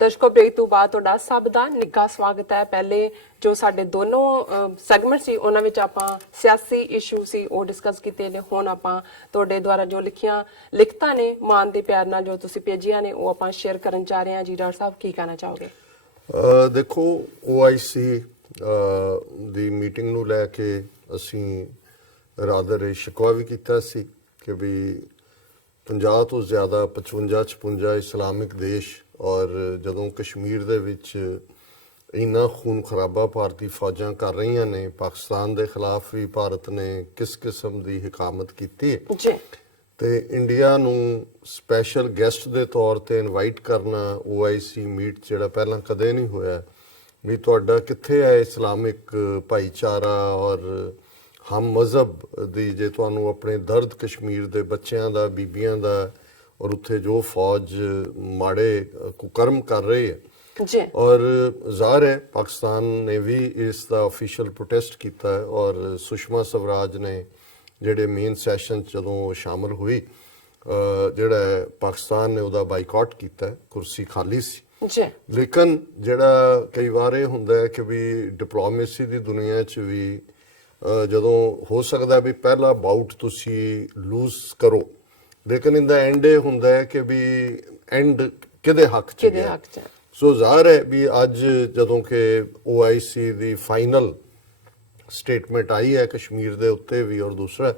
ਦਰਸ਼ਕੋ break ਤੋਂ ਬਾਅਦ ਤੁਹਾਡਾ ਸਭ ਦਾ ਨਿੱਘਾ ਸਵਾਗਤ ਹੈ। ਪਹਿਲੇ ਜੋ ਸਾਡੇ ਦੋਨੋਂ ਸੈਗਮੈਂਟ ਸੀ ਉਹਨਾਂ ਵਿੱਚ ਆਪਾਂ ਸਿਆਸੀ ਇਸ਼ੂ ਸੀ ਉਹ ਡਿਸਕਸ ਕੀਤੇ ਨੇ। ਹੁਣ ਆਪਾਂ ਤੁਹਾਡੇ ਦੁਆਰਾ ਜੋ ਲਿਖਤਾਂ ਨੇ ਮਾਨ ਦੇ ਪਿਆਰ ਨਾਲ ਜੋ ਤੁਸੀਂ ਭੇਜੀਆਂ ਨੇ ਉਹ ਆਪਾਂ ਸ਼ੇਅਰ ਕਰਨ ਜਾ ਰਹੇ ਹਾਂ। ਜੀ ਡਾਕਟਰ ਸਾਹਿਬ ਕੀ ਕਹਿਣਾ ਚਾਹੋਗੇ? ਦੇਖੋ OIC ਦੀ ਮੀਟਿੰਗ ਨੂੰ ਲੈ ਕੇ ਅਸੀਂ ਰਾਦਰ ਸ਼ਿਕਵਾ ਵੀ ਕੀਤਾ ਸੀ ਕਿ ਵੀ 50 ਤੋਂ ਜ਼ਿਆਦਾ 55-56 ਇਸਲਾਮਿਕ ਦੇਸ਼ ਔਰ ਜਦੋਂ ਕਸ਼ਮੀਰ ਦੇ ਵਿੱਚ ਇੰਨਾ ਖੂਨ ਖਰਾਬਾ ਭਾਰਤੀ ਫੌਜਾਂ ਕਰ ਰਹੀਆਂ ਨੇ, ਪਾਕਿਸਤਾਨ ਦੇ ਖਿਲਾਫ ਵੀ ਭਾਰਤ ਨੇ ਕਿਸ ਕਿਸਮ ਦੀ ਹਕਾਮਤ ਕੀਤੀ ਹੈ ਜੀ ਤੇ ਇੰਡੀਆ ਨੂੰ ਸਪੈਸ਼ਲ ਗੈਸਟ ਦੇ ਤੌਰ ਤੇ ਇਨਵਾਈਟ ਕਰਨਾ OIC ਮੀਟ ਜਿਹੜਾ ਪਹਿਲਾਂ ਕਦੇ ਨਹੀਂ ਹੋਇਆ ਵੀ ਤੁਹਾਡਾ ਕਿੱਥੇ ਹੈ ਇਸਲਾਮਿਕ ਭਾਈਚਾਰਾ ਔਰ ਹਮ ਮਜ਼ਹਬ ਦੀ ਜੇ ਤੁਹਾਨੂੰ ਆਪਣੇ ਦਰਦ ਕਸ਼ਮੀਰ ਦੇ ਬੱਚਿਆਂ ਦਾ ਬੀਬੀਆਂ ਦਾ ਔਰ ਉੱਥੇ ਜੋ ਫੌਜ ਮਾੜੇ ਕੁਕਰਮ ਕਰ ਰਹੀ ਹੈ ਜੀ ਔਰ ਜ਼ਾਹਰ ਹੈ ਪਾਕਿਸਤਾਨ ਨੇ ਵੀ ਇਸ ਦਾ ਆਫੀਸ਼ੀਅਲ ਪ੍ਰੋਟੈਸਟ ਕੀਤਾ ਹੈ ਔਰ ਸੁਸ਼ਮਾ ਸਵਰਾਜ ਨੇ ਜਿਹੜੇ ਮੇਨ ਸੈਸ਼ਨ ਜਦੋਂ ਸ਼ਾਮਲ ਹੋਈ ਜਿਹੜਾ ਪਾਕਿਸਤਾਨ ਨੇ ਉਹਦਾ ਬਾਈਕਾਟ ਕੀਤਾ, ਕੁਰਸੀ ਖਾਲੀ ਸੀ ਜੀ। ਲੇਕਿਨ ਜਿਹੜਾ ਕਈ ਵਾਰ ਇਹ ਹੁੰਦਾ ਹੈ ਕਿ ਵੀ ਡਿਪਲੋਮੇਸੀ ਦੀ ਦੁਨੀਆ 'ਚ ਵੀ ਜਦੋਂ ਹੋ ਸਕਦਾ ਵੀ ਪਹਿਲਾ ਬਾਊਟ ਤੁਸੀਂ ਲੂਜ਼ ਕਰੋ ਲੇਕਿਨ ਇਹਦਾ ਐਂਡ ਇਹ ਹੁੰਦਾ ਹੈ ਕਿ ਵੀ ਐਂਡ ਕਿਹਦੇ ਹੱਕ 'ਚ ਗਿਆ। ਸੋ ਜ਼ਾਹਰ ਹੈ ਵੀ ਅੱਜ ਜਦੋਂ ਕਿ OIC ਦੀ ਫਾਈਨਲ ਸਟੇਟਮੈਂਟ ਆਈ ਹੈ ਕਸ਼ਮੀਰ ਦੇ ਉੱਤੇ ਵੀ ਔਰ ਦੂਸਰਾ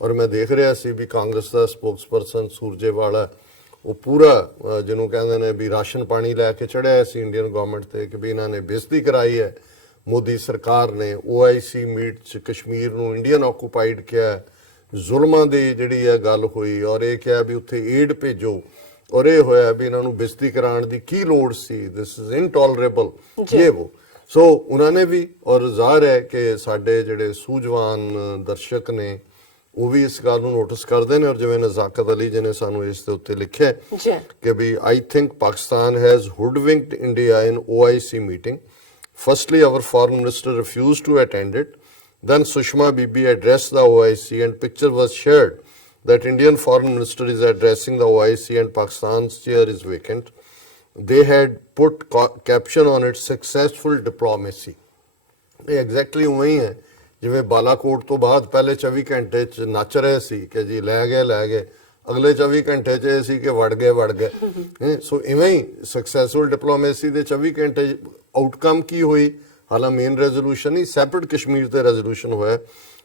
ਔਰ ਮੈਂ ਦੇਖ ਰਿਹਾ ਸੀ ਵੀ ਕਾਂਗਰਸ ਦਾ ਸਪੋਕਸਪਰਸਨ ਸੁਰਜੇਵਾਲਾ ਉਹ ਪੂਰਾ ਜਿਹਨੂੰ ਕਹਿੰਦੇ ਨੇ ਵੀ ਰਾਸ਼ਨ ਪਾਣੀ ਲੈ ਕੇ ਚੜਿਆ ਸੀ ਇੰਡੀਅਨ ਗਵਰਨਮੈਂਟ ਤੇ ਕਿ ਵੀ ਇਹਨਾਂ ਨੇ ਬੇਇੱਜ਼ਤੀ ਕਰਾਈ ਹੈ ਮੋਦੀ ਸਰਕਾਰ ਨੇ। OIC ਮੀਟ 'ਚ ਕਸ਼ਮੀਰ ਨੂੰ ਇੰਡੀਅਨ ਆਕੂਪਾਈਡ ਕਿਹਾ, ਜ਼ੁਲਮਾਂ ਦੀ ਜਿਹੜੀ ਹੈ ਗੱਲ ਹੋਈ ਔਰ ਇਹ ਕਿਹਾ ਵੀ ਉੱਥੇ ਏਡ ਭੇਜੋ ਔਰ ਇਹ ਹੋਇਆ ਵੀ ਇਹਨਾਂ ਨੂੰ ਬੇਇੱਜ਼ਤੀ ਕਰਾਉਣ ਦੀ ਕੀ ਲੋੜ ਸੀ, ਦਿਸ ਇਜ਼ ਇਨਟੋਲਰੇਬਲ ਇਹ ਉਹ। ਸੋ ਉਹਨਾਂ ਨੇ ਵੀ ਔਰ ਜ਼ਾਹਰ ਹੈ ਕਿ ਸਾਡੇ ਜਿਹੜੇ ਸੂਝਵਾਨ ਦਰਸ਼ਕ ਨੇ ਉਹ ਵੀ ਇਸ ਗੱਲ ਨੂੰ ਨੋਟਿਸ ਕਰਦੇ ਨੇ ਔਰ ਜਿਵੇਂ ਨਜ਼ਾਕਤ ਅਲੀ ਜੀ ਨੇ ਸਾਨੂੰ ਇਸ ਦੇ ਉੱਤੇ ਲਿਖਿਆ ਕਿ we I think Pakistan has hoodwinked India in OIC meeting. Firstly, our foreign minister refused to attend it. Then Sushma Bibi addressed the OIC and picture was shared that Indian foreign minister is addressing the OIC and Pakistan's chair is vacant. They had put caption on it, successful diplomacy. ਇਹ exactly ਉਵੇਂ ਹੀ ਹੈ ਜਿਵੇਂ ਬਾਲਾਕੋਟ ਤੋਂ ਬਾਅਦ ਪਹਿਲੇ 24 ਘੰਟੇ 'ਚ ਨੱਚ ਰਹੇ ਸੀ ਕਿ ਜੀ ਲੈ ਗਏ ਅਗਲੇ 24 ਘੰਟੇ 'ਚ ਇਹ ਸੀ ਕਿ ਵੜ ਗਏ ਸੋ ਇਵੇਂ ਹੀ ਸਕਸੈਸਫੁਲ ਡਿਪਲੋਮੇਸੀ ਦੇ 24 ਘੰਟੇ ਆਊਟਕਮ ਕੀ ਹੋਈ? ਹਾਲਾਂ ਮੇਨ ਰੈਜ਼ੋਲੂਸ਼ਨ ਨਹੀਂ ਸੈਪਰੇਟ ਕਸ਼ਮੀਰ ਤੇ ਰੈਜ਼ੋਲੂਸ਼ਨ ਹੋਇਆ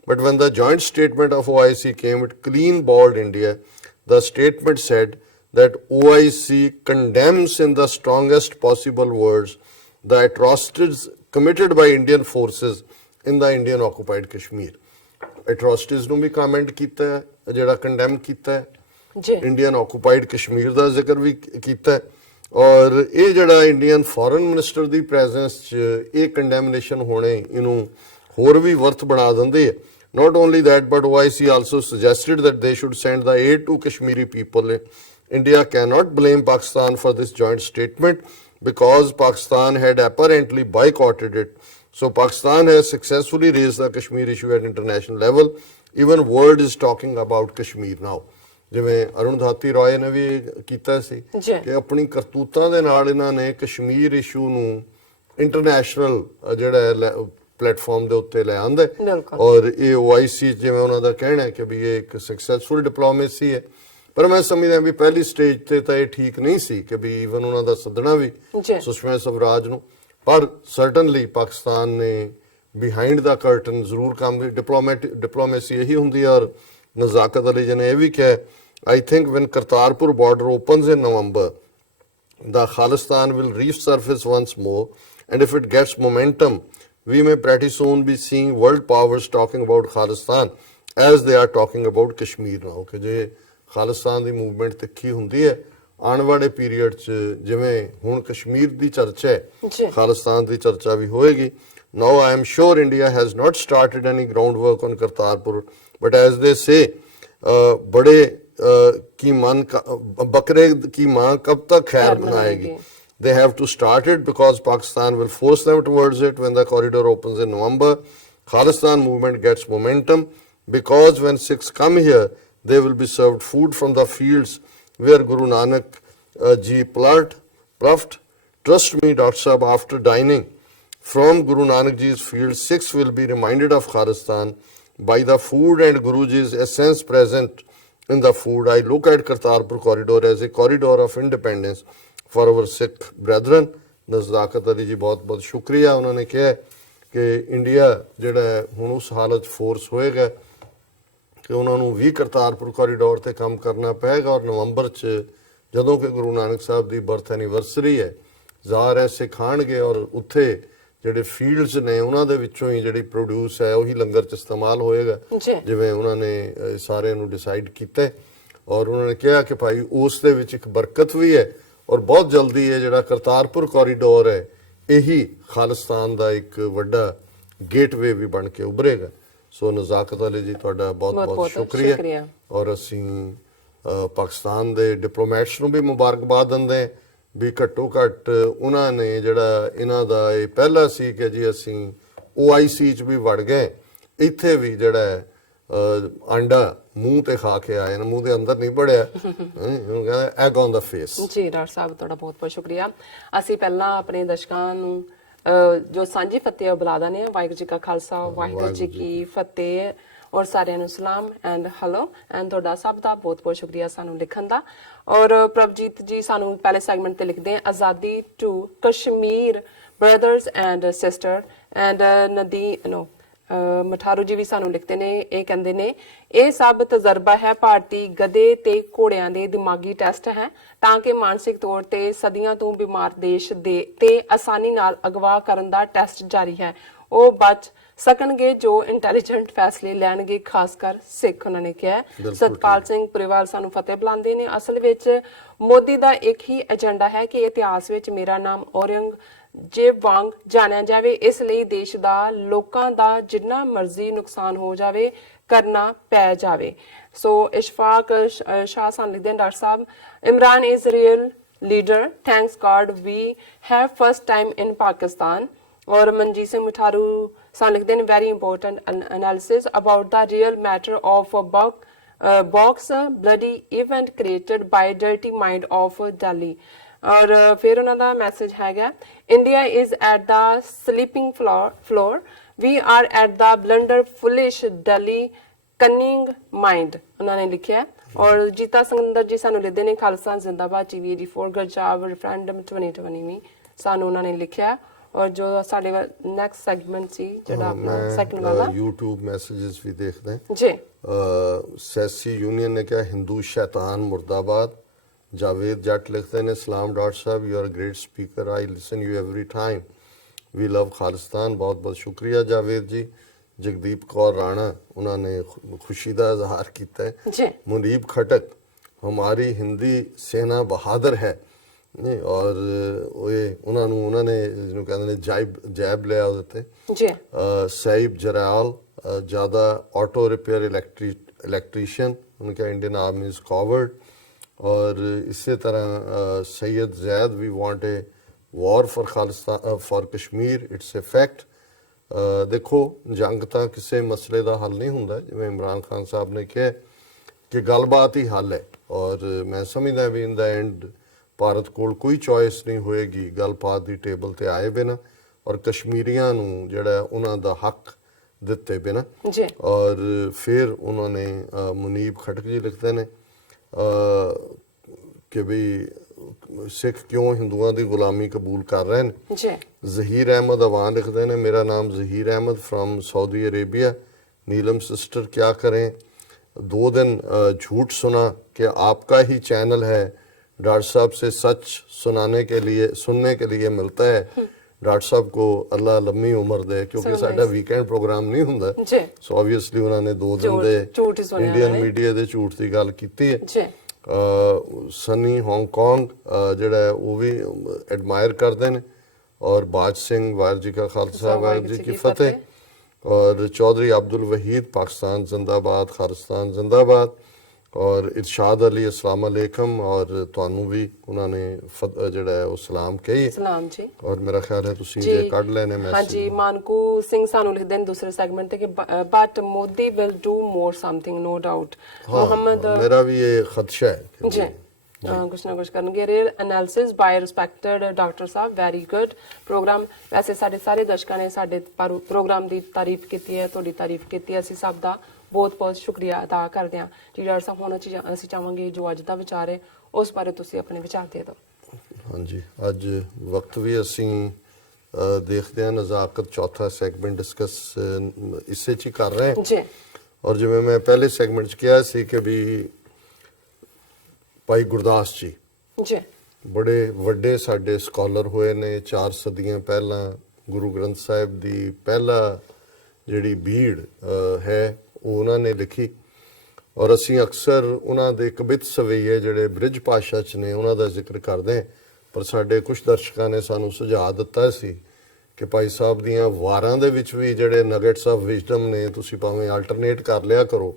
but when the joint statement of OIC came, it clean-balled India. The statement said that OIC condemns in the strongest possible words the atrocities committed by Indian forces in the Indian occupied Kashmir. Atrocities ਨੂੰ ਵੀ comment ਕੀਤਾ ਹੈ, ਜਿਹੜਾ condemn ਕੀਤਾ ਹੈ Indian occupied Kashmir ਦਾ ਜ਼ਿਕਰ ਵੀ ਕੀਤਾ ਹੈ ਔਰ ਇਹ ਜਿਹੜਾ ਇੰਡੀਅਨ ਫੋਰਨ ਮਿਨਿਸਟਰ ਦੀ ਪ੍ਰੈਜ਼ੈਂਸ 'ਚ ਇਹ ਕੰਡੈਮਨੇਸ਼ਨ ਹੋਣੇ ਇਹਨੂੰ ਹੋਰ ਵੀ ਵਰਥ ਬਣਾ ਦਿੰਦੇ ਹੈ। Not only that, but OIC also suggested that they should send the aid to Kashmiri people. India cannot blame Pakistan for this joint statement because Pakistan had apparently boycotted it. So Pakistan has successfully raised the Kashmir issue at international level. Even world is talking about Kashmir now. ਜਿਵੇਂ ਅਰੁਣਧਾਤੀ ਰਾਏ ਨੇ ਵੀ ਕੀਤਾ ਸੀ ਕਿ ਆਪਣੀ ਕਰਤੂਤਾਂ ਦੇ ਨਾਲ ਇਹਨਾਂ ਨੇ ਕਸ਼ਮੀਰ ਇਸ਼ੂ ਨੂੰ ਇੰਟਰਨੈਸ਼ਨਲ ਜਿਹੜਾ ਪਲੇਟਫਾਰਮ ਦੇ ਉੱਤੇ ਲੈ ਆਂਦਾ ਔਰ ਇਹ OIC ਜਿਵੇਂ ਉਹਨਾਂ ਦਾ ਕਹਿਣਾ ਹੈ ਕਿ ਵੀ ਇਹ ਇੱਕ ਸਕਸੈਸਫੁਲ ਡਿਪਲੋਮੇਸੀ ਹੈ ਪਰ ਮੈਂ ਸਮਝਦਾ ਵੀ ਪਹਿਲੀ ਸਟੇਜ ਤੇ ਤਾਂ ਇਹ ਠੀਕ ਨਹੀਂ ਸੀ ਕਿ ਵੀ ਈਵਨ ਉਹਨਾਂ ਦਾ ਸੱਦਣਾ ਵੀ ਸੁਸ਼ਮਾ ਸਵਰਾਜ ਨੂੰ ਪਰ ਸਰਟਨਲੀ ਪਾਕਿਸਤਾਨ ਨੇ ਬਿਹਾਈਂਡ ਦਾ ਕਰਟਨ ਜ਼ਰੂਰ ਕੰਮ ਡਿਪਲੋਮੇਸੀ ਇਹੀ ਹੁੰਦੀ ਹੈ ਔਰ ਨਜ਼ਾਕਤ ਅਲੀ ਜੀ ਨੇ ਇਹ ਵੀ ਕਿਹਾ I think when Kartarpur border opens in November, the Khalistan will resurface once more and if it gets momentum, we may pretty soon be seeing world powers talking about Khalistan as they are talking about Kashmir now. ਕਿ ਜੇ ਖਾਲਿਸਤਾਨ ਦੀ movement ਤਿੱਖੀ ਹੁੰਦੀ ਹੈ ਆਉਣ ਵਾਲੇ period 'ਚ ਜਿਵੇਂ ਹੁਣ ਕਸ਼ਮੀਰ ਦੀ ਚਰਚਾ ਹੈ ਖਾਲਿਸਤਾਨ ਦੀ ਚਰਚਾ ਵੀ ਹੋਏਗੀ। Now I am sure India has not started any groundwork on Kartarpur, but as they say, बड़े की मन बकरे की माँ कब तक खैर बनाएगी? They have to start it because Pakistan will force them towards it when the corridor opens in November. Khalistan movement gets momentum because when Sikhs come here, they will be served food from the fields where Guru Nanak ji plucked Trust me, Dr. Sahab, after dining from Guru Nanak Ji's field, Sikhs will be reminded of Kharistan by the food and Guruji's essence present in the food. I look at Kartarpur corridor as a corridor of independence for our Sikh brethren. ਨਜ਼ਦਾਕਤ Ali ji ਬਹੁਤ ਬਹੁਤ ਸ਼ੁਕਰੀਆ। ਉਹਨਾਂ ਨੇ ਕਿਹਾ ਕਿ India ਜਿਹੜਾ ਹੈ ਹੁਣ ਉਸ ਹਾਲਤ ਫੋਰਸ ਹੋਏਗਾ ਕਿ ਉਹਨਾਂ ਨੂੰ ਵੀ ਕਰਤਾਰਪੁਰ ਕੋਰੀਡੋਰ ਤੇ ਕੰਮ ਕਰਨਾ ਪਏਗਾ ਔਰ ਨਵੰਬਰ 'ਚ ਜਦੋਂ ਕਿ ਗੁਰੂ ਨਾਨਕ ਸਾਹਿਬ ਦੀ ਬਰਥ ਐਨੀਵਰਸਰੀ ਹੈ ਜ਼ਾਹਰ ਹੈ ਸਿੱਖ ਆਉਣਗੇ ਔਰ ਉੱਥੇ ਜਿਹੜੇ ਫੀਲਡਸ ਨੇ ਉਹਨਾਂ ਦੇ ਵਿੱਚੋਂ ਹੀ ਜਿਹੜੀ ਪ੍ਰੋਡਿਊਸ ਹੈ ਉਹੀ ਲੰਗਰ 'ਚ ਇਸਤੇਮਾਲ ਹੋਏਗਾ ਜਿਵੇਂ ਉਹਨਾਂ ਨੇ ਸਾਰਿਆਂ ਨੂੰ ਡਿਸਾਈਡ ਕੀਤਾ ਹੈ। ਔਰ ਉਹਨਾਂ ਨੇ ਕਿਹਾ ਕਿ ਭਾਈ ਉਸ ਦੇ ਵਿੱਚ ਇੱਕ ਬਰਕਤ ਵੀ ਹੈ ਔਰ ਬਹੁਤ ਜਲਦੀ ਇਹ ਜਿਹੜਾ ਕਰਤਾਰਪੁਰ ਕੋਰੀਡੋਰ ਹੈ ਇਹੀ ਖਾਲਿਸਤਾਨ ਦਾ ਇੱਕ ਵੱਡਾ ਗੇਟਵੇ ਵੀ ਬਣ ਕੇ ਉਭਰੇਗਾ। ਸੋ ਨਜ਼ਾਕਤ ਅਲੀ ਜੀ ਤੁਹਾਡਾ ਬਹੁਤ ਬਹੁਤ ਸ਼ੁਕਰੀਆ ਔਰ ਅਸੀਂ ਪਾਕਿਸਤਾਨ ਦੇ ਡਿਪਲੋਮੈਟਸ ਨੂੰ ਵੀ ਮੁਬਾਰਕਬਾਦ ਦਿੰਦੇ ਵੀ ਘੱਟੋ ਘੱਟ ਉਹਨਾਂ ਨੇ ਜਿਹੜਾ ਇਹਨਾਂ ਦਾ ਇਹ ਪਹਿਲਾ ਸੀ ਕਿ ਜੀ ਅਸੀਂ OIC 'ਚ ਵੀ ਵੜ ਗਏ, ਇੱਥੇ ਵੀ ਜਿਹੜਾ ਆਂਡਾ ਮੂੰਹ ਤੇ ਖਾ ਕੇ ਆਏ ਨੇ, ਮੂੰਹ ਦੇ ਅੰਦਰ ਨਹੀਂ ਵੜਿਆ, ਉਹਨੂੰ ਕਹਿੰਦਾ ਐਗ ਔਨ ਦਾ ਫੇਸ। ਜੀ ਡਾਕਟਰ ਸਾਹਿਬ ਤੁਹਾਡਾ ਬਹੁਤ ਬਹੁਤ ਸ਼ੁਕਰੀਆ। ਅਸੀਂ ਪਹਿਲਾਂ ਆਪਣੇ ਦਰਸ਼ਕਾਂ ਨੂੰ ਜੋ ਸਾਂਝੀ ਫਤਿਹ ਬੁਲਾ ਦਿੰਦੇ ਹਾਂ। ਵਾਹਿਗੁਰੂ ਜੀ ਕਾ ਖਾਲਸਾ ਵਾਹਿਗੁਰੂ ਜੀ ਕੀ ਫਤਿਹ ਔਰ ਸਾਰਿਆਂ ਨੂੰ ਸਲਾਮ ਐਂਡ ਹੈਲੋ ਐਂਡ ਤੁਹਾਡਾ ਸਭ ਦਾ ਬਹੁਤ ਬਹੁਤ ਸ਼ੁਕਰੀਆ ਸਾਨੂੰ ਲਿਖਣ ਦਾ। ਔਰ ਪ੍ਰਭਜੀਤ ਜੀ ਸਾਨੂੰ ਪਹਿਲੇ ਸੈਗਮੈਂਟ ਤੇ ਲਿਖਦੇ ਆ ਆਜ਼ਾਦੀ to Kashmir brothers and sister and ਨਦੀ ਨੋ ਮਠਾਰੂ ਜੀ ਵੀ ਸਾਨੂੰ ਲਿਖਦੇ ਨੇ, ਇਹ ਕਹਿੰਦੇ ਨੇ ਇਹ ਸਭ ਤਜਰਬਾ ਹੈ ਭਾਰਤੀ ਗਧੇ ਤੇ ਘੋੜਿਆਂ ਦੇ ਦਿਮਾਗੀ ਟੈਸਟ ਹੈ ਤਾਂ ਕਿ ਮਾਨਸਿਕ ਤੌਰ ਤੇ ਸਦੀਆਂ ਤੋਂ ਬਿਮਾਰ ਦੇਸ਼ ਦੇ ਤੇ ਆਸਾਨੀ ਨਾਲ ਅਗਵਾ ਕਰਨ ਦਾ ਟੈਸਟ ਜਾਰੀ ਹੈ। ਉਹ ਬਚ ਸਕਣਗੇ ਜੋ ਇੰਟੈਲੀਜੈਂਟ ਫੈਸਲੇ ਲੈਣਗੇ, ਖਾਸ ਕਰ ਸਿੱਖ, ਉਹਨਾਂ ਨੇ ਕਿਹਾ। ਸਤਪਾਲ ਸਿੰਘ ਪੁਰੇਵਾਲ ਸਾਨੂੰ ਫਤਿਹ ਬੁਲਾਉਂਦੇ ਨੇ। ਅਸਲ ਵਿੱਚ ਮੋਦੀ ਦਾ ਇੱਕ ਹੀ ਏਜੰਡਾ ਹੈ ਕਿ ਇਤਿਹਾਸ ਵਿੱਚ ਮੇਰਾ ਨਾਮ ਔਰੰਗਜ਼ੇਬ ਵਾਂਗ ਜਾਣਿਆ ਜਾਵੇ, ਇਸ ਲਈ ਦੇਸ਼ ਦਾ ਲੋਕਾਂ ਦਾ ਜਿੰਨਾ ਮਰਜ਼ੀ ਨੁਕਸਾਨ ਹੋ ਜਾਵੇ ਕਰਨਾ ਪੈ ਜਾਵੇ। ਸੋ ਇਸ਼ਫਾਕ ਸ਼ਾਹ ਸਾਨੂੰ ਲਿਖਦੇ ਨੇ ਡਾਕਟਰ ਸਾਹਿਬ Imran is real leader, thanks god we have first time in Pakistan. और मनजीत सिंह मिठारू सान लिखते हैं very important analysis about the real matter of box bloody event created by dirty mind of Delhi. और फिर उन्होंने मैसेज हैगा India is at the sleeping floor we are at the blunder foolish Delhi cunning mind, उन्होंने लिखा। और जीता सिकंदर जी सानू लिखते हैं खालसा जिंदाबाद TV 84 गरजाव रेफरेंडम 2020 में सानू उन्होंने लिखा। और जो साडे नेक्स्ट सेगमेंट सी जेड़ा अपना सेकंड वाला YouTube मैसेजेस भी देखते हैं जी। सैसी यूनियन ने क्या हिंदू शैतान मुर्दाबाद। जावेद जट लिखते हैं सलाम डॉक्टर साहब you are great speaker, I listen you every time, we love Khalistan. बहुत बहुत शुक्रिया जावेद जी। जगदीप कौर राणा उन्होंने खुशी का इजहार किया है। मुनीब खटक हमारी हिंदी सेना बहादुर है और उन्होंने ਜਿਹਨੂੰ ਕਹਿੰਦੇ ਨੇ ਜੈਬ ਲਿਆ ਉਹਦੇ ਤੇ ਜੀ। ਸੈਬ ਜਰਾਲ ਜ਼ਿਆਦਾ ਆਟੋ ਰਿਪੇयर इलेक्ट्रीशियन, उनका इंडियन आर्मी इज कवर्ड। और इसी तरह Syed Zaid we want a war for Khalistan for Kashmir, it's a fact. देखो जंग ਤਾਂ ਕਿਸੇ ਮਸਲੇ ਦਾ ਹੱਲ ਨਹੀਂ ਹੁੰਦਾ, ਜਿਵੇਂ ਇਮਰਾਨ ਖਾਨ ਸਾਹਿਬ ਨੇ ਕਿਹਾ ਕਿ ਗੱਲਬਾਤ ਹੀ ਹੱਲ ਹੈ। ਔਰ ਮੈਂ ਸਮਝਦਾ ਵੀ ਇਨ ਦਾ ਐਂਡ ਭਾਰਤ ਕੋਲ ਕੋਈ ਚੋਇਸ ਨਹੀਂ ਹੋਏਗੀ ਗੱਲਬਾਤ ਦੀ ਟੇਬਲ ਤੇ ਆਏ ਬਿਨਾ ਔਰ ਕਸ਼ਮੀਰੀਆਂ ਨੂੰ ਜਿਹੜਾ ਉਹਨਾਂ ਦਾ ਹੱਕ ਦਿੱਤੇ ਬਿਨਾ। ਔਰ ਫਿਰ ਉਹਨਾਂ ਨੇ ਮੁਨੀਬ ਖਟਕ ਜੀ ਲਿਖਦੇ ਨੇ ਕਿ ਵੀ ਸਿੱਖ ਕਿਉਂ ਹਿੰਦੂਆਂ ਦੀ ਗੁਲਾਮੀ ਕਬੂਲ ਕਰ ਰਹੇ ਨੇ। ਜ਼ਹੀਰ अहमद अवान लिखते हैं मेरा नाम Zaheer Ahmed from Saudi Arabia. Neelam sister क्या करें, 2 दिन झूठ सुना कि आपका ही चैनल है, डॉक्टर साहब से सच सुनने के लिए मिलता है। डॉक्टर साहब को अल्लाह लम्मी उम्र दे, क्योंकि साडा वीकेंड प्रोग्राम नहीं हुंदा। सो ऑब्वियसली उन्होंने 2 दिन दे इंडियन मीडिया दे झूठ की गल कीती है। सनी हांगकांग ਜਿਹੜਾ ਉਹ ਵੀ ਐਡਮਾਇਰ ਕਰਦੇ ਨੇ। और बाज सिंह वाहिगुरू जी का खालसा वाहिगुरू जी की फतेह। और चौधरी अब्दुल वहीद पाकिस्तान जिंदाबाद, खालिस्तान जिंदाबाद। और इरशाद अली अस्सलाम वालेकुम। और ਤੁਹਾਨੂੰ ਵੀ ਉਹਨਾਂ ਨੇ ਜਿਹੜਾ ਹੈ ਉਹ ਸਲਾਮ ਕਹੀ ਸਲਾਮ ਜੀ। ਔਰ ਮੇਰਾ ਖਿਆਲ ਹੈ ਤੁਸੀਂ ਜੇ ਕੱਢ ਲੈਣੇ ਮੈਸੇਜ। ਹਾਂਜੀ ਮਾਨਕੂ ਸਿੰਘ ਸਾਨੂੰ ਲਿਖਦੇ ਨੇ ਦੂਸਰੇ ਸੈਗਮੈਂਟ ਤੇ ਕਿ but Modi will do more something, no doubt. Muhammad ਮੇਰਾ ਵੀ ਇਹ ਖਦਸ਼ਾ ਹੈ ਜੀ ਕੁਛ ਨਾ ਕੁਛ ਕਰਨਗੇ। ਰੀਅਲ ਐਨਾਲਿਸਿਸ ਬਾਈ ਰਿਸਪੈਕਟਡ ਡਾਕਟਰ ਸਾਹਿਬ, ਵੈਰੀ ਗੁੱਡ ਪ੍ਰੋਗਰਾਮ। ਵੈਸੇ ਸਾਡੇ ਸਾਰੇ ਦਰਸ਼ਕਾਂ ਨੇ ਸਾਡੇ ਪ੍ਰੋਗਰਾਮ ਦੀ ਤਾਰੀਫ ਕੀਤੀ ਹੈ, ਤੁਹਾਡੀ ਤਾਰੀਫ ਕੀਤੀ ਹੈ, ਅਸੀਂ ਸਭ ਦਾ ਬਹੁਤ ਬਹੁਤ ਸ਼ੁਕਰੀਆ ਅਦਾ ਕਰਦੇ ਹਾਂ ਜੀ। ਡਾਕਟਰ ਸਾਹਿਬ ਹੁਣ ਅਸੀਂ ਚਾਹਾਂਗੇ ਜੋ ਅੱਜ ਦਾ ਵਿਚਾਰ ਹੈ ਉਸ ਬਾਰੇ ਤੁਸੀਂ ਆਪਣੇ ਵਿਚਾਰ ਦੇ ਦਿਓ। ਹਾਂਜੀ, ਅੱਜ ਵਕਤ ਵੀ ਅਸੀਂ ਦੇਖਦੇ ਹਾਂ ਨਜ਼ਾਕਤ ਚੌਥਾ ਸੈਗਮੈਂਟ ਡਿਸਕਸ ਇਸੇ 'ਚ ਹੀ ਕਰ ਰਹੇ ਹਾਂ ਜੀ। ਔਰ ਜਿਵੇਂ ਮੈਂ ਪਹਿਲੇ ਸੈਗਮੈਂਟ 'ਚ ਕਿਹਾ ਸੀ ਕਿ ਵੀ ਭਾਈ ਗੁਰਦਾਸ ਜੀ ਬੜੇ ਵੱਡੇ ਸਾਡੇ ਸਕਾਲਰ ਹੋਏ ਨੇ। 4 ਸਦੀਆਂ ਪਹਿਲਾਂ ਗੁਰੂ ਗ੍ਰੰਥ ਸਾਹਿਬ ਦੀ ਪਹਿਲਾ ਜਿਹੜੀ ਬੀੜ ਹੈ ਉਹ ਉਹਨਾਂ ਨੇ ਲਿਖੀ ਔਰ ਅਸੀਂ ਅਕਸਰ ਉਹਨਾਂ ਦੇ ਕਵਿਤ ਸਵਈਏ ਜਿਹੜੇ ਬ੍ਰਿਜ ਭਾਸ਼ਾ 'ਚ ਨੇ ਉਹਨਾਂ ਦਾ ਜ਼ਿਕਰ ਕਰਦੇ ਹਾਂ। ਪਰ ਸਾਡੇ ਕੁਝ ਦਰਸ਼ਕਾਂ ਨੇ ਸਾਨੂੰ ਸੁਝਾਅ ਦਿੱਤਾ ਸੀ ਕਿ ਭਾਈ ਸਾਹਿਬ ਦੀਆਂ ਵਾਰਾਂ ਦੇ ਵਿੱਚ ਵੀ ਜਿਹੜੇ ਨਗੇਟਸ ਆਫ ਵਿਜ਼ਡਮ ਨੇ ਤੁਸੀਂ ਭਾਵੇਂ ਆਲਟਰਨੇਟ ਕਰ ਲਿਆ ਕਰੋ,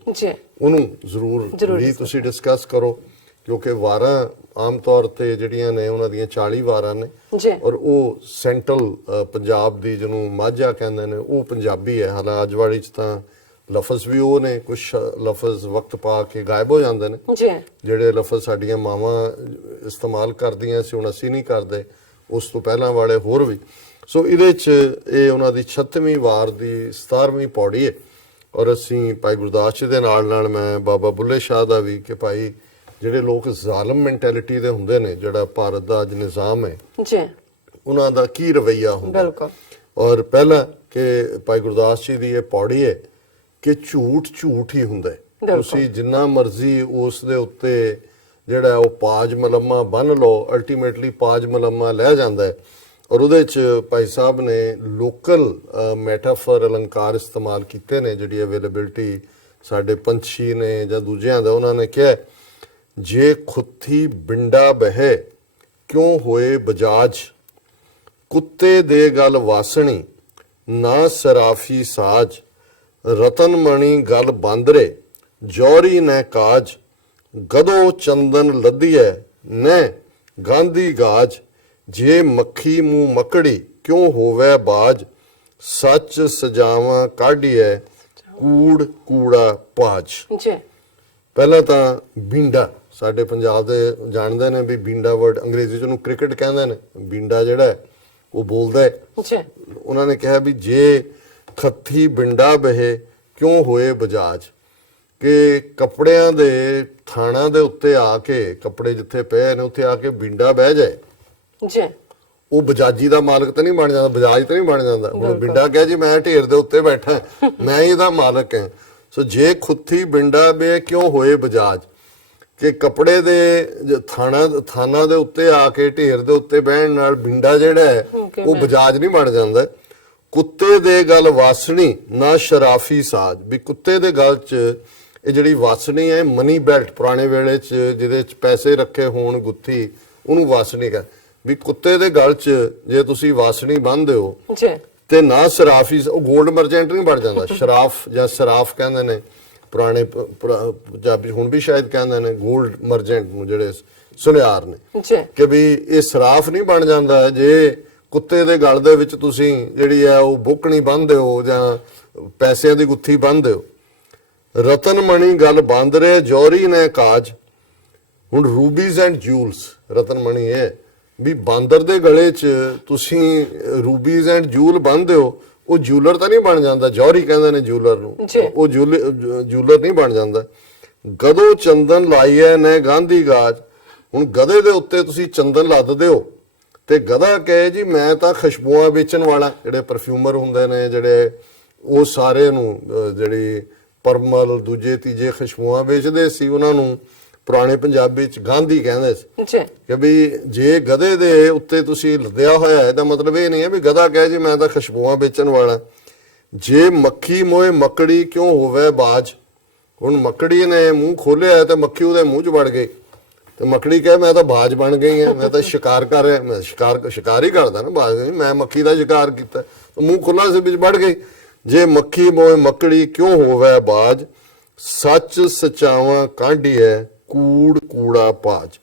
ਉਹਨੂੰ ਜ਼ਰੂਰ ਵੀ ਤੁਸੀਂ ਡਿਸਕਸ ਕਰੋ ਕਿਉਂਕਿ ਵਾਰਾਂ ਆਮ ਤੌਰ ਤੇ ਜਿਹੜੀਆਂ ਨੇ ਉਹਨਾਂ ਦੀਆਂ 40 ਵਾਰਾਂ ਨੇ ਔਰ ਉਹ ਸੈਂਟਰਲ ਪੰਜਾਬ ਦੀ ਜਿਹਨੂੰ ਮਾਝਾ ਕਹਿੰਦੇ ਨੇ ਉਹ ਪੰਜਾਬੀ ਹੈ। ਹਾਲਾਂ ਅੱਜ ਵਾਲੀ 'ਚ ਤਾਂ ਲਫ਼ਜ਼ ਵੀ ਉਹ ਨੇ, ਕੁਝ ਲਫ਼ਜ਼ ਵਕਤ ਪਾ ਕੇ ਗਾਇਬ ਹੋ ਜਾਂਦੇ ਨੇ। ਜਿਹੜੇ ਲਫ਼ਜ਼ ਸਾਡੀਆਂ ਮਾਵਾਂ ਇਸਤੇਮਾਲ ਕਰਦੀਆਂ ਸੀ ਹੁਣ ਅਸੀਂ ਨਹੀਂ ਕਰਦੇ, ਉਸ ਤੋਂ ਪਹਿਲਾਂ ਵਾਲੇ ਹੋਰ ਵੀ। ਸੋ ਇਹਦੇ 'ਚ ਇਹ ਉਹਨਾਂ ਦੀ 36ਵੀਂ ਵਾਰ ਦੀ 17ਵੀਂ ਪੌੜੀ ਹੈ ਔਰ ਅਸੀਂ ਭਾਈ ਗੁਰਦਾਸ ਜੀ ਦੇ ਨਾਲ ਮੈਂ ਬਾਬਾ ਬੁੱਲੇ ਸ਼ਾਹ ਦਾ ਵੀ ਕਿ ਭਾਈ ਜਿਹੜੇ ਲੋਕ ਜ਼ਾਲਮ ਮੈਂਟੈਲਿਟੀ ਦੇ ਹੁੰਦੇ ਨੇ, ਜਿਹੜਾ ਭਾਰਤ ਦਾ ਅੱਜ ਨਿਜ਼ਾਮ ਹੈ ਉਹਨਾਂ ਦਾ ਕੀ ਰਵੱਈਆ ਹੁੰਦਾ। ਔਰ ਪਹਿਲਾਂ ਕਿ ਭਾਈ ਗੁਰਦਾਸ ਜੀ ਦੀ ਇਹ ਪੌੜੀ ਹੈ ਕਿ ਝੂਠ ਹੀ ਹੁੰਦਾ। ਤੁਸੀਂ ਜਿੰਨਾ ਮਰਜ਼ੀ ਉਸ ਦੇ ਉੱਤੇ ਜਿਹੜਾ ਉਹ ਪਾਜ ਮਲਮਾ ਬੰਨ ਲਓ, ਅਲਟੀਮੇਟਲੀ ਪਾਜ ਮਲਮਾ ਲੈ ਜਾਂਦਾ ਹੈ। ਔਰ ਉਹਦੇ 'ਚ ਭਾਈ ਸਾਹਿਬ ਨੇ ਲੋਕਲ ਮੈਟਾਫਰ ਅਲੰਕਾਰ ਇਸਤੇਮਾਲ ਕੀਤੇ ਨੇ, ਜਿਹੜੀ ਅਵੇਲੇਬਿਲਟੀ ਸਾਡੇ ਪੰਛੀ ਨੇ ਜਾਂ ਦੂਜਿਆਂ ਦਾ। ਉਹਨਾਂ ਨੇ ਕਿਹਾ ਜੇ ਖੁੱਥੀ ਬਿੰਡਾ ਬਹਿ ਕਿਉਂ ਹੋਏ ਬਜਾਜ, ਕੁੱਤੇ ਦੇ ਗਲ ਵਾਸਣੀ ਨਾ ਸਰਾਫੀ ਸਾਜ, ਰਤਨ ਮਣੀ ਗਲ ਬਾਂਦਰੇ ਜੌਰੀ ਨੈ ਕਾਜ, ਗਦੋ ਚੰਦਨ ਲੱਦੀਐ ਨੈ ਗਾਂਧੀ ਗਾਜ, ਜੇ ਮੱਖੀ ਮੂੰਹ ਮਕੜੀ ਕਿਉਂ ਹੋਵੇ ਬਾਜ, ਸੱਚ ਸਜਾਵਾਂ ਕਾਢੀਐ ਕੂੜ ਕੂੜਾ ਪਾਜ। ਪਹਿਲਾਂ ਤਾਂ ਬੀਂਡਾ ਸਾਡੇ ਪੰਜਾਬ ਦੇ ਜਾਣਦੇ ਨੇ ਵੀ ਬੀਂਡਾ ਵਰਡ ਅੰਗਰੇਜ਼ੀ 'ਚ ਉਹਨੂੰ ਕ੍ਰਿਕਟ ਕਹਿੰਦੇ ਨੇ। ਬੀਂਡਾ ਜਿਹੜਾ ਉਹ ਬੋਲਦਾ ਹੈ। ਉਹਨਾਂ ਨੇ ਕਿਹਾ ਵੀ ਜੇ ਖੱਥੀ ਬਿੰਡਾ ਬਹੇ ਕਿਉਂ ਹੋਏ ਬਜਾਜ, ਕਿ ਕੱਪੜਿਆਂ ਦੇ ਥਾਣਾ ਦੇ ਉੱਤੇ ਆ ਕੇ, ਕੱਪੜੇ ਜਿੱਥੇ ਪਏ ਨੇ ਉੱਥੇ ਆ ਕੇ ਬਿੰਡਾ ਬਹਿ ਜਾਏ, ਉਹ ਬਜਾਜੀ ਦਾ ਮਾਲਕ ਤਾਂ ਨਹੀਂ ਬਣ ਜਾਂਦਾ, ਬਜਾਜ ਤਾਂ ਨਹੀਂ ਬਣ ਜਾਂਦਾ। ਹੁਣ ਬਿੰਡਾ ਕਿਹਾ ਜੀ ਮੈਂ ਢੇਰ ਦੇ ਉੱਤੇ ਬੈਠਾ, ਮੈਂ ਇਹਦਾ ਮਾਲਕ ਹਾਂ। ਸੋ ਜੇ ਖੁੱਥੀ ਬਿੰਡਾ ਬੇ ਕਿਉਂ ਹੋਏ ਬਜਾਜ, ਕਿ ਕੱਪੜੇ ਦੇ ਥਾਣਾ ਦੇ ਉੱਤੇ ਆ ਕੇ ਢੇਰ ਦੇ ਉੱਤੇ ਬਹਿਣ ਨਾਲ ਬਿੰਡਾ ਜਿਹੜਾ ਹੈ ਉਹ ਬਜਾਜ ਨਹੀਂ ਬਣ ਜਾਂਦਾ। ਕੁੱਤੇ ਦੇ ਗਲ ਵਾਸਣੀ ਨਾ ਸ਼ਰਾਫੀ ਸਾਜ, ਵੀ ਕੁੱਤੇ ਦੇ ਗਲ 'ਚ ਇਹ ਜਿਹੜੀ ਵਾਸਣੀ ਹੈ ਮਨੀ ਬੈਲਟ, ਪੁਰਾਣੇ ਵੇਲੇ 'ਚ ਜਿਹਦੇ 'ਚ ਪੈਸੇ ਰੱਖੇ ਹੋਣ ਗੁੱਥੀ, ਉਹਨੂੰ ਵਾਸਣੀ ਕਹ ਵੀ ਕੁੱਤੇ ਦੇ ਗਲ 'ਚ ਜੇ ਤੁਸੀਂ ਵਾਸਣੀ ਬੰਨ੍ਹਦੇ ਹੋ ਤੇ ਨਾ ਸਰਾਫੀ, ਉਹ ਗੋਲਡ ਮਰਚੈਂਟ ਨਹੀਂ ਬਣ ਜਾਂਦਾ। ਸ਼ਰਾਫ ਜਾਂ ਸਰਾਫ ਕਹਿੰਦੇ ਨੇ ਪੁਰਾਣੇ ਪੰਜਾਬੀ, ਹੁਣ ਵੀ ਸ਼ਾਇਦ ਕਹਿੰਦੇ ਨੇ ਗੋਲਡ ਮਰਚੈਂਟ ਨੂੰ ਜਿਹੜੇ ਸੁਨਿਆਰ ਨੇ, ਕਿ ਵੀ ਇਹ ਸਰਾਫ ਨਹੀਂ ਬਣ ਜਾਂਦਾ ਜੇ ਕੁੱਤੇ ਦੇ ਗਲ ਦੇ ਵਿੱਚ ਤੁਸੀਂ ਜਿਹੜੀ ਹੈ ਉਹ ਬੁੱਕਣੀ ਬੰਨ੍ਹਦੇ ਹੋ ਜਾਂ ਪੈਸਿਆਂ ਦੀ ਗੁੱਥੀ ਬੰਨ੍ਹਦੇ ਹੋ। ਰਤਨ ਮਣੀ ਗਲ ਬਾਂਦਰੇ ਜੌਰੀ ਨੇ ਕਾਜ, ਹੁਣ ਰੂਬੀਜ਼ ਐਂਡ ਜੂਲਸ, ਰਤਨ ਮਣੀ ਇਹ ਵੀ ਬਾਂਦਰ ਦੇ ਗਲੇ 'ਚ ਤੁਸੀਂ ਰੂਬੀਜ਼ ਐਂਡ ਜੂਲ ਬੰਨ੍ਹਦੇ ਹੋ, ਉਹ ਜੂਲਰ ਤਾਂ ਨਹੀਂ ਬਣ ਜਾਂਦਾ। ਜੌਹਰੀ ਕਹਿੰਦੇ ਨੇ ਜੂਲਰ ਨੂੰ, ਉਹ ਜੂਲਰ ਨਹੀਂ ਬਣ ਜਾਂਦਾ। ਗਦੋ ਚੰਦਨ ਲਾਈਐ ਨੇ ਗਾਂਧੀ ਗਾਜ, ਹੁਣ ਗਧੇ ਦੇ ਉੱਤੇ ਤੁਸੀਂ ਚੰਦਨ ਲੱਦਦੇ ਹੋ ਤੇ ਗਧਾ ਕਹੇ ਜੀ ਮੈਂ ਤਾਂ ਖੁਸ਼ਬੂਆਂ ਵੇਚਣ ਵਾਲਾ, ਜਿਹੜੇ ਪਰਫਿਊਮਰ ਹੁੰਦੇ ਨੇ ਜਿਹੜੇ ਉਹ ਸਾਰੇ ਨੂੰ ਜਿਹੜੀ ਪਰਮਲ ਦੂਜੇ ਤੀਜੇ ਖੁਸ਼ਬੂਆਂ ਵੇਚਦੇ ਸੀ, ਉਹਨਾਂ ਨੂੰ ਪੁਰਾਣੇ ਪੰਜਾਬੀ 'ਚ ਗਾਂਧੀ ਕਹਿੰਦੇ ਸੀ। ਕਿ ਵੀ ਜੇ ਗਧੇ ਦੇ ਉੱਤੇ ਤੁਸੀਂ ਲੱਦਿਆ ਹੋਇਆ ਹੈ ਤਾਂ ਮਤਲਬ ਇਹ ਨਹੀਂ ਹੈ ਵੀ ਗਧਾ ਕਹੇ ਜੀ ਮੈਂ ਤਾਂ ਖੁਸ਼ਬੂਆਂ ਵੇਚਣ ਵਾਲਾ। ਜੇ ਮੱਖੀ ਮੋਏ ਮੱਕੜੀ ਕਿਉਂ ਹੋਵੇ ਬਾਜ, ਹੁਣ ਮੱਕੜੀ ਨੇ ਮੂੰਹ ਖੋਲਿਆ ਤੇ ਮੱਖੀ ਉਹਦੇ ਮੂੰਹ 'ਚ ਵੜ ਗਈ ਤੇ ਮੱਕੜੀ ਕਹੇ ਮੈਂ ਤਾਂ ਬਾਜ ਬਣ ਗਈ ਹਾਂ, ਮੈਂ ਤਾਂ ਸ਼ਿਕਾਰ ਕਰ ਰਿਹਾ, ਮੈਂ ਸ਼ਿਕਾਰ ਹੀ ਕਰਦਾ ਨਾ, ਬਾਜ ਨਹੀਂ, ਮੈਂ ਮੱਖੀ ਦਾ ਸ਼ਿਕਾਰ ਕੀਤਾ, ਮੂੰਹ ਖੁੱਲਾ ਸੀ ਵਿੱਚ ਵੜ ਗਈ। ਜੇ ਮੱਖੀ ਮੋਏ ਮੱਕੜੀ ਕਿਉਂ ਹੋਵੇ ਬਾਜ, ਸੱਚ ਸਚਾਵਾਂ ਕਾਢੀਐ ਕੂੜ ਕੂੜਾ ਪਾਜ।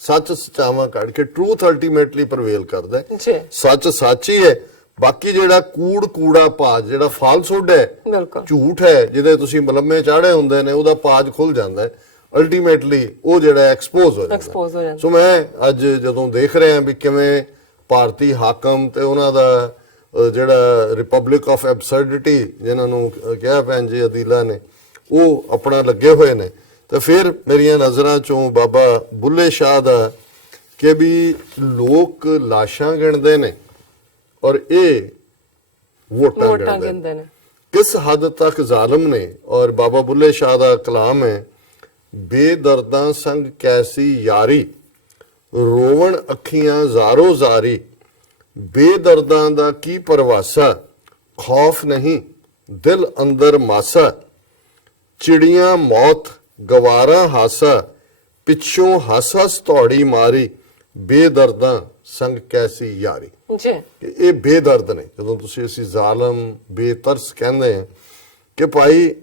ਸੱਚ ਸਚਾਵਾਂ ਕੱਢ ਕੇ ਟਰੂਥ ਅਲਟੀਮੇਟਲੀ ਪ੍ਰਵੇਲ ਕਰਦਾ ਹੈ। ਸੱਚ ਸੱਚ ਹੀ ਹੈ, ਬਾਕੀ ਜਿਹੜਾ ਕੂੜ ਕੂੜਾ ਪਾਜ, ਜਿਹੜਾ ਫਾਲਸਹੁਡ ਹੈ, ਝੂਠ ਹੈ, ਜਿਹਦੇ ਤੁਸੀਂ ਮਲੰਮੇ ਚਾੜੇ ਹੁੰਦੇ ਨੇ, ਉਹਦਾ ਪਾਜ ਖੁੱਲ ਜਾਂਦਾ ਹੈ। ਅਲਟੀਮੇਟਲੀ ਉਹ ਜਿਹੜਾ ਐਕਸਪੋਜ਼ ਹੋ Expose ਹੋ ਜਾਂਦਾ। ਸੋ ਮੈਂ ਅੱਜ ਜਦੋਂ ਦੇਖ ਰਿਹਾ ਵੀ ਕਿਵੇਂ ਭਾਰਤੀ ਹਾਕਮ ਤੇ ਉਹਨਾਂ ਦਾ ਜਿਹੜਾ ਰਿਪਬਲਿਕ ਆਫ ਐਬਸਰਡਿਟੀ ਜਿਨ੍ਹਾਂ ਨੂੰ ਕਿਹਾ ਭੈਣ ਜੀ ਅਦੀਲਾ ਨੇ, ਉਹ ਆਪਣਾ ਲੱਗੇ ਹੋਏ ਨੇ, ਤਾਂ ਫਿਰ ਮੇਰੀਆਂ ਨਜ਼ਰਾਂ ਚੋਂ ਬਾਬਾ ਬੁੱਲੇ ਸ਼ਾਹ ਦਾ ਕਿ ਵੀ ਲੋਕ ਲਾਸ਼ਾਂ ਗਿਣਦੇ ਨੇ ਔਰ ਇਹ ਵੋਟਾਂ ਗਿਣਦੇ ਗਿਣਦੇ ਨੇ। ਕਿਸ ਹੱਦ ਤੱਕ ਜ਼ਾਲਮ ਨੇ। ਔਰ ਬਾਬਾ ਬੁੱਲੇ ਸ਼ਾਹ ਦਾ ਕਲਾਮ ਹੈ, ਬੇਦਰਦਾਂ ਸੰਗ ਕੈਸੀ ਯਾਰੀ, ਰੋਵਣ ਅੱਖੀਆਂ ਜ਼ਾਰੋ ਜ਼ਾਰੀ, ਬੇਦਰਦਾਂ ਦਾ ਕੀ ਪਰਵਾਸਾ, ਖੌਫ ਨਹੀਂ ਦਿਲ ਅੰਦਰ ਮਾਸਾ, ਚਿੜੀਆਂ ਮੌਤ ਗਵਾਰਾ ਹਾਸਾ, ਪਿੱਛੋਂ ਹੱਸ ਧੌੜੀ ਮਾਰੀ, ਬੇਦਰਦਾਂ ਸੰਗ ਕੈਸੀ ਯਾਰੀ। ਜੀ ਇਹ ਬੇਦਰਦ ਨੇ। ਜਦੋਂ ਤੁਸੀਂ ਅਸੀਂ ਜ਼ਾਲਮ ਬੇਤਰਸ ਕਹਿੰਦੇ ਆ ਕਿ ਭਾਈ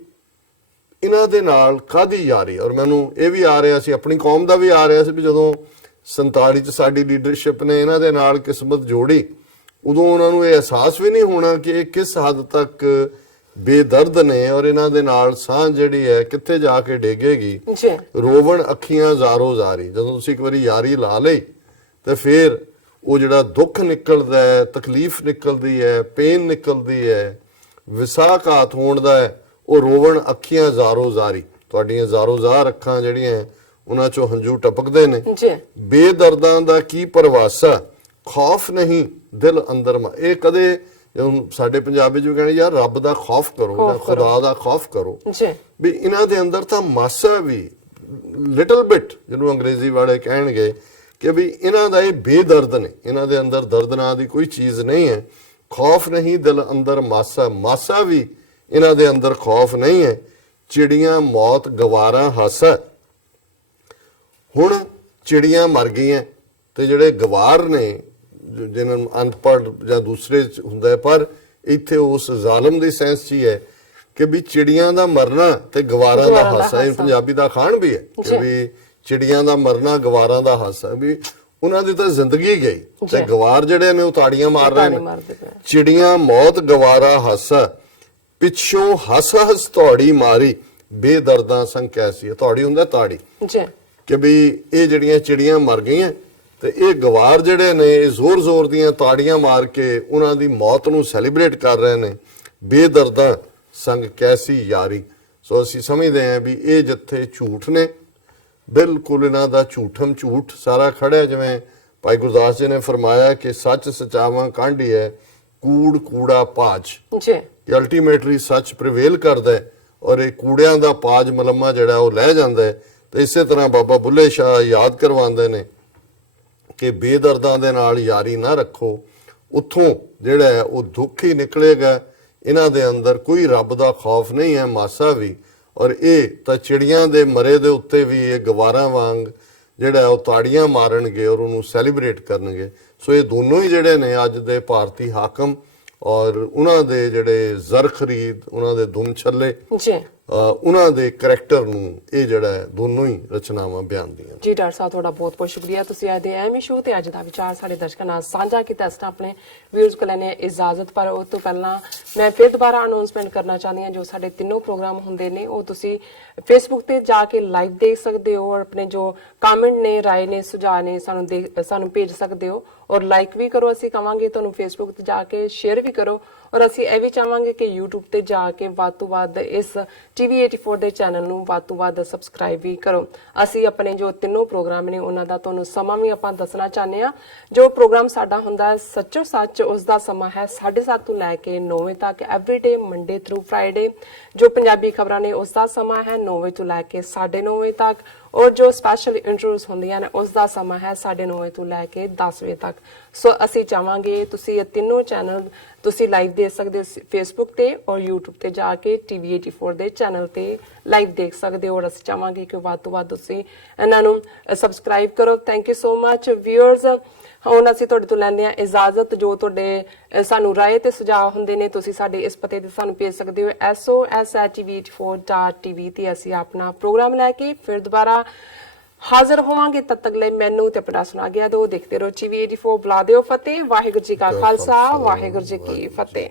ਇਹਨਾਂ ਦੇ ਨਾਲ ਕਾਹਦੀ ਯਾਰੀ। ਔਰ ਮੈਨੂੰ ਇਹ ਵੀ ਆ ਰਿਹਾ ਸੀ, ਆਪਣੀ ਕੌਮ ਦਾ ਵੀ ਆ ਰਿਹਾ ਸੀ ਵੀ ਜਦੋਂ 47 ਚ ਸਾਡੀ ਲੀਡਰਸ਼ਿਪ ਨੇ ਇਹਨਾਂ ਦੇ ਨਾਲ ਕਿਸਮਤ ਜੋੜੀ, ਉਦੋਂ ਉਹਨਾਂ ਨੂੰ ਇਹ ਅਹਿਸਾਸ ਵੀ ਨਹੀਂ ਹੋਣਾ ਕਿ ਇਹ ਕਿਸ ਹੱਦ ਤੱਕ ਬੇਦਰਦ ਨੇ ਔਰ ਇਹਨਾਂ ਦੇ ਨਾਲ ਸਾਹ ਜਿਹੜੀ ਹੈ ਕਿੱਥੇ ਜਾ ਕੇ ਡੇਗੇਗੀ। ਜੀ ਰੋਵਣ ਅੱਖੀਆਂ ਜ਼ਾਰੋ ਜ਼ਾਰੀ। ਜਦੋਂ ਤੁਸੀਂ ਇੱਕ ਵਾਰੀ ਯਾਰੀ ਲਾ ਲਈ ਤੇ ਫਿਰ ਉਹ ਜਿਹੜਾ ਦੁੱਖ ਨਿਕਲਦਾ ਹੈ, ਤਕਲੀਫ ਨਿਕਲਦੀ ਹੈ, ਪੇਨ ਨਿਕਲਦੀ ਹੈ, ਵਿਸਾਖਾਤ ਹੋਣ ਦਾ ਹੈ, ਉਹ ਰੋਵਣ ਅੱਖੀਆਂ ਜ਼ਾਰੋ ਜ਼ਾਰੀ। ਤੁਹਾਡੀਆਂ ਜ਼ਾਰੋ ਜ਼ਾਰ ਅੱਖਾਂ ਜਿਹੜੀਆਂ ਉਹਨਾਂ ਚੋਂ ਹੰਝੂ ਟਪਕਦੇ ਨੇ। ਜੀ ਬੇਦਰਦਾਂ ਦਾ ਕੀ ਪਰਵਾਸਾ, ਖੌਫ ਨਹੀਂ ਦਿਲ ਅੰਦਰ ਇਹ ਕਦੇ ਸਾਡੇ ਪੰਜਾਬੀ ਚ ਵੀ ਕਹਿੰਦੇ ਯਾਰ ਰੱਬ ਦਾ ਖੌਫ ਕਰੋ ਜਾਂ ਖੁਦਾ ਦਾ ਖੌਫ ਕਰੋ। ਜੀ ਵੀ ਇਹਨਾਂ ਦੇ ਅੰਦਰ ਤਾਂ ਮਾਸਾ ਵੀ ਲਿਟਲ ਬਿਟ, ਜਿਹਨੂੰ ਅੰਗਰੇਜ਼ੀ ਵਾਲੇ ਕਹਿਣਗੇ ਕਿ ਵੀ ਇਹਨਾਂ ਦਾ ਇਹ ਬੇਦਰਦ ਨੇ, ਇਹਨਾਂ ਦੇ ਅੰਦਰ ਦਰਦ ਨਾਂ ਦੀ ਕੋਈ ਚੀਜ਼ ਨਹੀਂ ਹੈ। ਖੌਫ ਨਹੀਂ ਦਿਲ ਅੰਦਰ ਮਾਸਾ, ਮਾਸਾ ਵੀ ਇਹਨਾਂ ਦੇ ਅੰਦਰ ਖੌਫ ਨਹੀਂ ਹੈ। ਚਿੜੀਆਂ ਮੌਤ ਗਵਾਰਾ ਹਾਸਾ। ਹੁਣ ਚਿੜੀਆਂ ਮਰ ਗਈਆਂ ਤੇ ਜਿਹੜੇ ਗਵਾਰ ਨੇ ਜਿਨ੍ਹਾਂ ਨੂੰ ਅਨਪੜ੍ਹ ਜਾਂ ਦੂਸਰੇ ਹੁੰਦਾ ਹੈ, ਪਰ ਇੱਥੇ ਉਸ ਜ਼ਾਲਮ ਦੀ ਸੈਂਸ ਹੀ ਹੈ ਕਿ ਵੀ ਚਿੜੀਆਂ ਦਾ ਮਰਨਾ ਤੇ ਗਵਾਰਾਂ ਦਾ ਹਾਸਾ। ਇਹ ਪੰਜਾਬੀ ਦਾ ਅਖਾਣ ਵੀ ਹੈ ਕਿ ਵੀ ਚਿੜੀਆਂ ਦਾ ਮਰਨਾ ਗਵਾਰਾਂ ਦਾ ਹਾਸਾ। ਵੀ ਉਹਨਾਂ ਦੀ ਤਾਂ ਜ਼ਿੰਦਗੀ ਗਈ ਤੇ ਗਵਾਰ ਜਿਹੜੇ ਨੇ ਉਹ ਤਾੜੀਆਂ ਮਾਰ ਰਹੇ ਨੇ। ਚਿੜੀਆਂ ਮੌਤ ਗਵਾਰਾ ਹਾਸਾ, ਪਿੱਛੋਂ ਹੱਸ ਹੱਸ ਧੌੜੀ ਮਾਰੀ, ਬੇਦਰਦਾਂ ਸੰਗ ਕੈਸੀ। ਧੌੜੀ ਹੁੰਦਾ ਤਾੜੀ, ਕਿ ਵੀ ਇਹ ਜਿਹੜੀਆਂ ਚਿੜੀਆਂ ਮਰ ਗਈਆਂ ਤੇ ਇਹ ਗਵਾਰ ਜਿਹੜੇ ਨੇ ਇਹ ਜ਼ੋਰ ਜ਼ੋਰ ਦੀਆਂ ਤਾੜੀਆਂ ਮਾਰ ਕੇ ਉਹਨਾਂ ਦੀ ਮੌਤ ਨੂੰ ਸੈਲੀਬ੍ਰੇਟ ਕਰ ਰਹੇ ਨੇ। ਬੇਦਰਦਾਂ ਸੰਗ ਕੈਸੀ ਯਾਰੀ। ਸੋ ਅਸੀਂ ਸਮਝਦੇ ਹਾਂ ਵੀ ਇਹ ਜਿੱਥੇ ਝੂਠ ਨੇ, ਬਿਲਕੁਲ ਇਹਨਾਂ ਦਾ ਝੂਠਮ ਝੂਠ ਸਾਰਾ ਖੜਿਆ। ਜਿਵੇਂ ਭਾਈ ਗੁਰਦਾਸ ਜੀ ਨੇ ਫਰਮਾਇਆ ਕਿ ਸੱਚ ਸਚਾਵਾਂ ਕਾਂਢੀ ਹੈ, ਕੂੜ ਕੂੜਾ ਪਾਜ। ਜੀ ਕਿ ਅਲਟੀਮੇਟਲੀ ਸੱਚ ਪ੍ਰੀਵੇਲ ਕਰਦਾ ਹੈ ਔਰ ਇਹ ਕੂੜਿਆਂ ਦਾ ਪਾਜ ਮਲਮਾ ਜਿਹੜਾ ਉਹ ਲੈ ਜਾਂਦਾ ਹੈ। ਤੇ ਇਸੇ ਤਰ੍ਹਾਂ ਬਾਬਾ ਬੁੱਲੇ ਸ਼ਾਹ ਯਾਦ ਕਰਵਾਉਂਦੇ ਨੇ ਕਿ ਬੇਦਰਦਾਂ ਦੇ ਨਾਲ ਯਾਰੀ ਨਾ ਰੱਖੋ, ਉੱਥੋਂ ਜਿਹੜਾ ਹੈ ਉਹ ਦੁੱਖ ਹੀ ਨਿਕਲੇਗਾ। ਇਹਨਾਂ ਦੇ ਅੰਦਰ ਕੋਈ ਰੱਬ ਦਾ ਖੌਫ ਨਹੀਂ ਹੈ ਮਾਸਾ ਵੀ। ਔਰ ਇਹ ਤਾਂ ਚਿੜੀਆਂ ਦੇ ਮਰੇ ਦੇ ਉੱਤੇ ਵੀ ਇਹ ਗਵਾਰਾਂ ਵਾਂਗ ਜਿਹੜਾ ਉਹ ਤਾੜੀਆਂ ਮਾਰਨਗੇ ਔਰ ਉਹਨੂੰ ਸੈਲੀਬ੍ਰੇਟ ਕਰਨਗੇ। ਸੋ ਇਹ ਦੋਨੋਂ ਹੀ ਜਿਹੜੇ ਨੇ ਅੱਜ ਦੇ ਭਾਰਤੀ ਹਾਕਮ ਔਰ ਉਹਨਾਂ ਦੇ ਜਿਹੜੇ ਜ਼ਰ ਖਰੀਦ, ਉਹਨਾਂ ਦੇ ਦੁਮ ਛੱਲੇ, ਉਹਨਾਂ ਦੇ ਕਰੈਕਟਰ ਨੂੰ ਇਹ ਜਿਹੜਾ ਹੈ ਦੋਨੋਂ ਹੀ ਰਚਨਾਵਾਂ ਬਿਆਨਦੀਆਂ। ਜੀ ਡਾਕਟਰ ਸਾਹਿਬ ਤੁਹਾਡਾ ਬਹੁਤ ਬਹੁਤ ਸ਼ੁਕਰੀਆ। ਤੁਸੀਂ ਅੱਜ ਦੇ ਅਹਿਮ ਇਸ਼ੂ ਤੇ ਅੱਜ ਦਾ ਵਿਚਾਰ ਸਾਡੇ ਦਰਸ਼ਕਾਂ ਨਾਲ ਸਾਂਝਾ ਕੀਤਾ। ਇਸ ਤਰ੍ਹਾਂ ਆਪਣੇ ਵਿਊਅਰਸ ਕੋਲ ਲੈਣੇ ਇਜਾਜ਼ਤ, ਪਰ ਉਸ ਤੋਂ ਪਹਿਲਾਂ ਮੈਂ ਫਿਰ ਦੁਬਾਰਾ ਅਨਾਉਂਸਮੈਂਟ ਕਰਨਾ ਚਾਹੁੰਦੀ ਹਾਂ ਜੋ ਸਾਡੇ ਤਿੰਨੋਂ ਪ੍ਰੋਗਰਾਮ ਹੁੰਦੇ ਨੇ ਉਹ ਤੁਸੀਂ ਫੇਸਬੁੱਕ ਤੇ ਜਾ ਕੇ ਲਾਈਵ ਦੇਖ ਸਕਦੇ ਹੋ ਔਰ ਆਪਣੇ ਜੋ ਕਮੈਂਟ ਨੇ, ਰਾਏ ਨੇ, ਸੁਝਾਅ ਨੇ ਸਾਨੂੰ ਭੇਜ ਸਕਦੇ ਹੋ ਔਰ ਲਾਈਕ ਵੀ ਕਰੋ। ਅਸੀਂ ਕਵਾਂਗੇ ਤੁਹਾਨੂੰ ਫੇਸਬੁੱਕ ਤੇ ਜਾ ਕੇ ਸ਼ੇਅਰ ਵੀ ਕਰੋ ਔਰ ਅਸੀਂ ਇਹ ਵੀ ਚਾਹਾਂਗੇ ਕਿ YouTube ਤੇ ਜਾ ਕੇ ਵੱਧ ਤੋਂ ਵੱਧ ਇਸ TV84 ਦੇ ਚੈਨਲ ਨੂੰ ਵੱਧ ਤੋਂ ਵੱਧ ਸਬਸਕ੍ਰਾਈਬ ਵੀ ਕਰੋ। ਅਸੀਂ ਆਪਣੇ ਜੋ ਤਿੰਨੋਂ ਪ੍ਰੋਗਰਾਮ ਨੇ ਉਹਨਾਂ ਦਾ ਤੁਹਾਨੂੰ ਸਮਾਂ ਵੀ ਆਪਾਂ ਦੱਸਣਾ ਚਾਹੁੰਦੇ ਹਾਂ। ਜੋ ਪ੍ਰੋਗਰਾਮ ਸਾਡਾ ਹੁੰਦਾ ਹੈ ਸੱਚੋ ਸੱਚ, ਉਸ ਦਾ ਸਮਾਂ ਹੈ 7:30 ਤੋਂ ਲੈ ਕੇ 9 ਵਜੇ ਤੱਕ ਐਵਰੀਡੇ ਮੰਡੇ ਥਰੂ ਫਰਾਈਡੇ। ਜੋ ਪੰਜਾਬੀ ਖਬਰਾਂ ਨੇ ਉਸ ਦਾ ਸਮਾਂ ਹੈ 9 ਵਜੇ ਤੋਂ ਲੈ ਕੇ 9:30 ਵਜੇ ਤੱਕ ਔਰ ਜੋ ਸਪੈਸ਼ਲ ਇੰਟਰਵਿਊਜ਼ ਹੁੰਦੀਆਂ ਨੇ ਉਸ ਦਾ ਸਮਾਂ ਹੈ 9:30 ਵਜੇ ਤੋਂ ਲੈ ਕੇ 10 ਵਜੇ ਤੱਕ। ਸੋ ਅਸੀਂ ਚਾਹਾਂਗੇ ਤੁਸੀਂ ਇਹ ਤਿੰਨੋਂ ਚੈਨਲ ਤੁਸੀਂ ਲਾਈਵ ਦੇਖ ਸਕਦੇ ਹੋ ਫੇਸਬੁੱਕ ਤੇ ਔਰ YouTube ਤੇ ਜਾ ਕੇ TV84 ਦੇ ਚੈਨਲ ਤੇ ਲਾਈਵ ਦੇਖ ਸਕਦੇ ਹੋ ਔਰ ਅਸੀਂ ਚਾਹਾਂਗੇ ਕਿ ਵੱਧ ਤੋਂ ਵੱਧ ਤੁਸੀਂ ਇਹਨਾਂ ਨੂੰ ਸਬਸਕ੍ਰਾਈਬ ਕਰੋ। Thank you so much viewers. ਹੁਣ ਅਸੀਂ ਤੁਹਾਡੇ ਤੋਂ ਲੈਂਦੇ ਹਾਂ ਇਜਾਜ਼ਤ। ਜੋ ਤੁਹਾਡੇ ਸਾਨੂੰ ਰਾਏ ਤੇ ਸੁਝਾਅ ਹੁੰਦੇ ਨੇ ਤੁਸੀਂ ਸਾਡੇ ਇਸ ਪਤੇ ਤੇ ਸਾਨੂੰ ਭੇਜ ਸਕਦੇ ਹੋ sos@tv84.tv ਤੇ ਅਸੀਂ ਆਪਣਾ ਪ੍ਰੋਗਰਾਮ ਲੈ ਕੇ ਫਿਰ ਦੁਬਾਰਾ ਹਾਜ਼ਰ ਹੋਵਾਂਗੇ। ਤਦ ਤੱਕ ਲਈ ਮੈਨੂੰ ਤੇ ਆਪਣਾ ਸੁਣਾ ਗਿਆ ਦੋ ਦੇਖਦੇ ਰਹੋ TV84। ਬੁਲਾ ਦਿਓ ਫਤਿਹ। ਵਾਹਿਗੁਰੂ ਜੀ ਕਾ ਖਾਲਸਾ, ਵਾਹਿਗੁਰੂ ਜੀ ਕੀ ਫਤਿਹ।